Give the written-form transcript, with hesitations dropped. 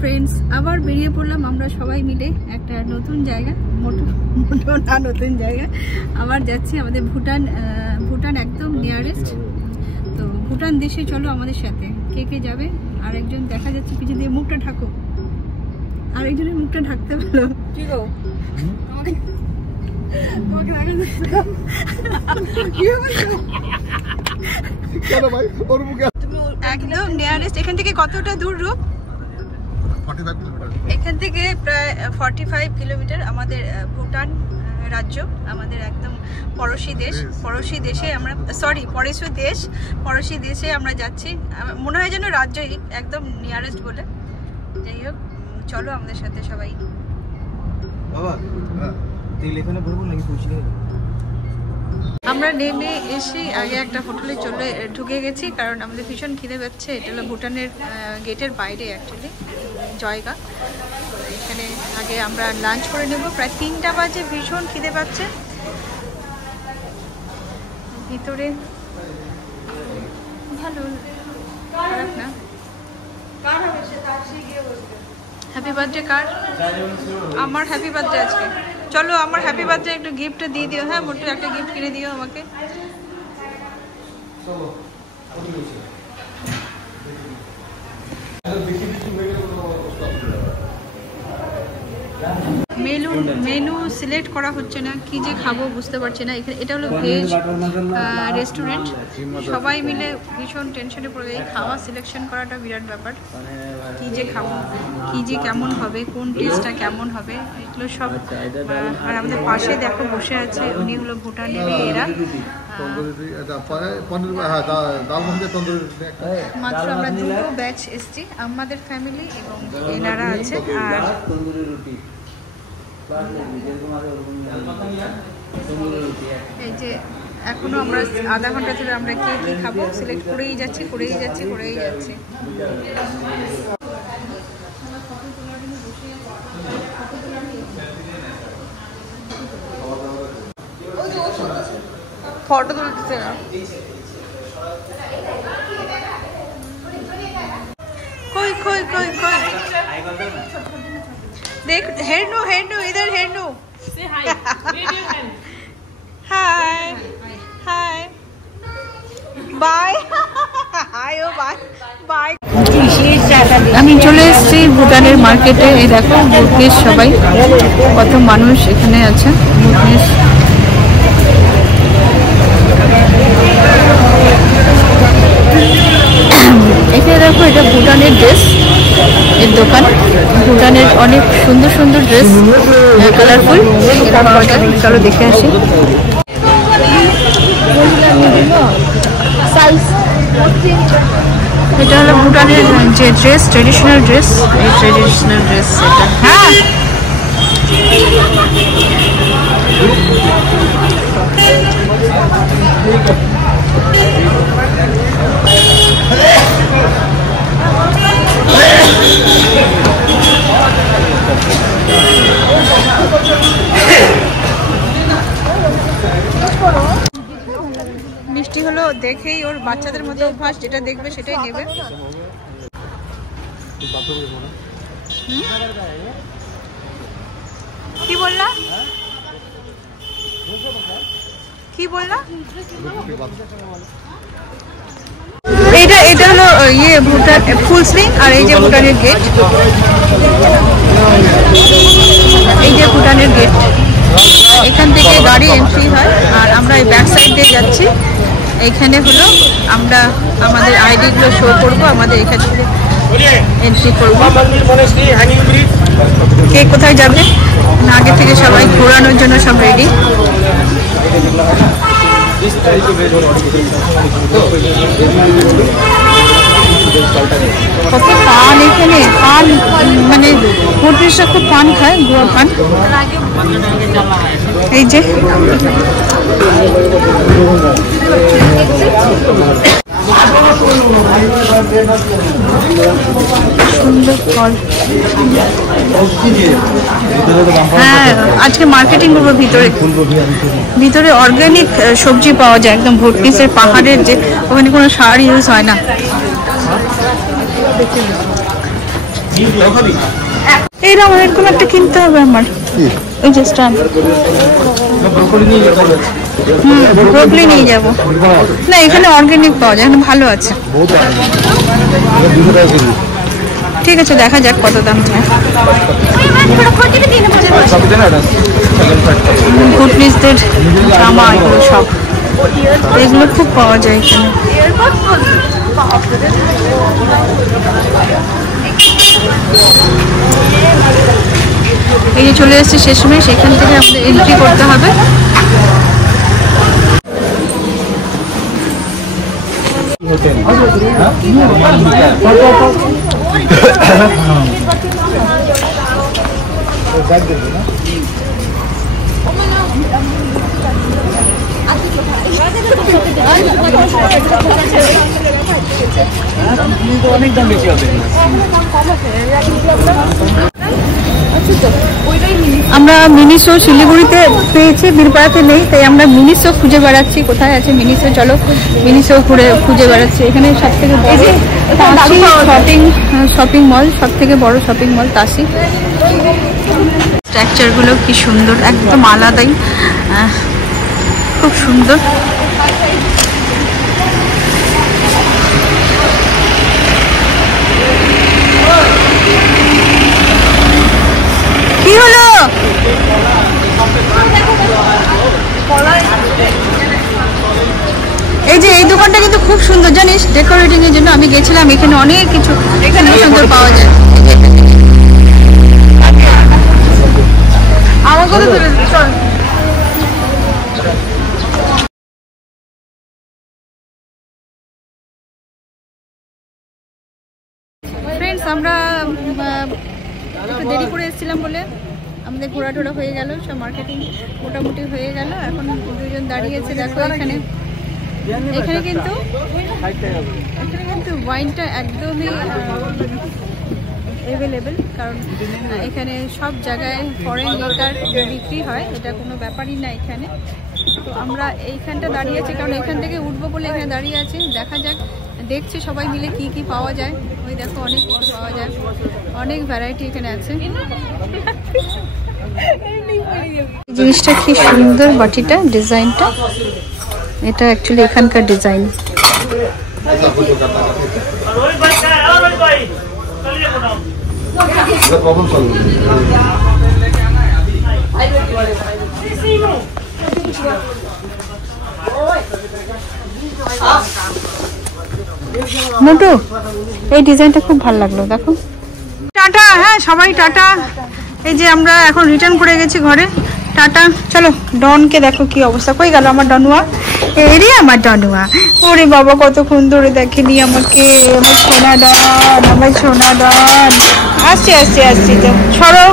Friends, আবার বেরিয়ে পড়লাম আমরা সবাই মিলে একটা নতুন জায়গা, মোটো না নতুন জায়গা। আবার যাচ্ছি আমাদের ভুটান একদম নিয়ারেস্ট। তো ভুটান দেশে চলো আমাদের সাথে। কে কে যাবে? আর একজন দেখা যাচ্ছে পিছু দিয়ে মুখটা ঢাকো, আরেকজনের মুখটা ঢাকতে পারলো কি গো? একদম নিয়ারেস্ট। এখান থেকে কতটা দূর রূপ? এখান থেকে প্রায় 45 কিলোমিটার। আমাদের ভুটান রাজ্য, আমাদের একদম পড়োশী দেশে আমরা পড়োশী দেশে আমরা যাচ্ছি। মনে হয় যেন রাজ্যই একদম নিয়ারেস্ট বলে। যাই হোক, চলো আমাদের সাথে সবাই। আমরা নেমে এসে আগে একটা হোটেলে ঢুকে গেছি, কারণ আমাদের ভীষণ খিদে পাচ্ছে। এটা হলো ভুটানের গেটের বাইরে অ্যাকচুয়ালি জায়গা। এখানে আগে আমরা লাঞ্চ করে নেব। প্রায় 3টা বাজে, ভীষণ খিদে পাচ্ছে। ভিতরে ভালো, খারাপ না। হ্যাপি বার্থডে কার? আমার হ্যাপি বার্থডে আজকে। চলো আমার হ্যাপি বার্থডে একটু গিফট দিয়ে দিও। হ্যাঁ, মোটু একটা গিফট কিনে দিও আমাকে। মেনু সিলেক্ট করা হচ্ছে না, কি যে খাবো বুঝতে পারছি না। এখানে এটা হলো ভেজ রেস্টুরেন্ট। সবাই মিলে ভীষণ টেনশনে পড়ে এই খাওয়া সিলেকশন করাটা বিরাট ব্যাপার। কি যে খাবো, কি যে কেমন হবে, কোন টেস্টটা কেমন হবে, এগুলো সব। আর আমাদের পাশে দেখো বসে আছে, উনি হলো ভুটানেরই এরা। মাত্র আমরা 2টো ব্যাচ এসছি, আমাদের ফ্যামিলি এবং এনারা আছে। আর এই যে এখনো আমরা আধা ঘন্টা ধরে আমরা কি খাবো সিলেক্ট করেই যাচ্ছি। ফটো তুলতেছে না। কই देख, हेड नो इधर head no. Say hi. Wave your hand. Hi. Bye. Hi, oh bye. Bye. আমি চলে এসেছি ভুটানের মার্কেটে। এই দেখো বুটনিস, সবাই কত মানুষ এখানে আছে। বুটনিস এখানে দেখো, এটা ভুটানের ড্রেস এর দোকান। ভুটানের অনেক সুন্দর ড্রেস, কালারফুল। চলো দেখে আসি। এটা হলো ভুটানের যে ড্রেস, ট্রেডিশনাল ড্রেস। এই ট্রেডিশনাল ড্রেস এটা। হ্যাঁ, মিষ্টি হলো দেখেই ওর বাচ্চাদের মতো অভ্যাস, যেটা দেখবে সেটাই নেবে। কি বললা? এটা হলো ইয়ে ভুটান ফুল স্লিং। আর এই যে ভুটানের গেট, এখান থেকে গাড়ি এন্ট্রি হয়। আর আমরা এই ব্যাক সাইড দিয়ে যাচ্ছি। এখানে হলো আমরা আমাদের আইডিগুলো শো করবো, আমাদের এখান থেকে এন্ট্রি করবো। কে কোথায় যাবে না, আগে থেকে সবাই ঘোরানোর জন্য সব রেডি। কত পান এখানে, পান মানে ভুটনিসরা খুব পান খায়, গুয়া পান। এই যে সুন্দর ফল। হ্যাঁ, আজকে মার্কেটিং করবো। ভিতরে অর্গানিক সবজি পাওয়া যায়, একদম ভুটনিসের পাহাড়ের, যে ওখানে কোনো সার ইউজ হয় না। এইরকম এরকম একটা কিনতে হবে আমার, ওই যে স্ট্যান্ড। ব্রোকলি নিয়ে যাবো। না এখানে অর্গানিক পাওয়া যায়, এখানে ভালো আছে। ঠিক আছে, দেখা যাক কত দাম হয়। গুডনিসদের জামা এগুলো সব, এগুলো খুব পাওয়া যায় এখানে। এই যে চলে এসেছে শেষমেশ, এখান থেকে আমাদের এন্ট্রি করতে হবে। অনেক দাম বেশি হবে। আমরা মিনিসো শিলিগুড়িতে পেয়েছি, বীরপাড়াতে নেই, তাই আমরা মিনিসো খুঁজে বেড়াচ্ছি। কোথায় আছে মিনিসো? চলো মিনিসো খুঁজে বেড়াচ্ছি। এখানে সব থেকে বড় তাসি শপিং মল, সব থেকে বড় শপিং মল তাসি। স্ট্রাকচারগুলো কি সুন্দর, একদম আলাদাই, খুব সুন্দর। কি হলো? এই যে এই দোকানটা কিন্তু খুব সুন্দর জানিস, ডেকোরেটিং এর জন্য। আমি গেছিলাম, এখানে অনেক কিছু এখানে সুন্দর পাওয়া যায়। আমার কথা চল। ফ্রেন্ডস, আমরা একটু দেরি করে এসেছিলাম বলে আমাদের ঘোরা টোরা হয়ে গেল, সব মার্কেটিং মোটামুটি হয়ে গেল। এখন দুজন দাঁড়িয়েছে, দেখো এখানে। এখানে কিন্তু ওয়াইনটা একদমই অ্যাভেলেবেল, কারণ এখানে সব জায়গায় ফরেন লিকার বিক্রি হয়, এটা কোনো ব্যাপারই না এখানে। তো আমরা এইখানটা দাঁড়িয়ে আছি, কারণ এখান থেকে উঠবো বলে এখানে দাঁড়িয়ে আছি। দেখা যাক, দেখছি সবাই মিলে কি কি পাওয়া যায়। ওই দেখো অনেক কিছু পাওয়া যায়, অনেক ভ্যারাইটি এখানে আছে। জিনিসটা কি সুন্দর, বাটিটা, ডিজাইনটা, এটা অ্যাকচুয়ালি এখানকার ডিজাইন। মোটু, এই ডিজাইনটা খুব ভালো লাগলো, দেখো। টাটা। হ্যাঁ সবাই টাটা। এই যে আমরা এখন রিটার্ন করে গেছি ঘরে, টাটা। চলো, ডনকে দেখো কি অবস্থা, কই গেল আমার ডনুয়া? এরে আমার ডনুয়া, ওরে বাবা কতক্ষণ ধরে দেখেনি আমাকে, আমার সোনা ডন, আমার সোনা ডন। আসছে আসছে আসছে, তো সরো।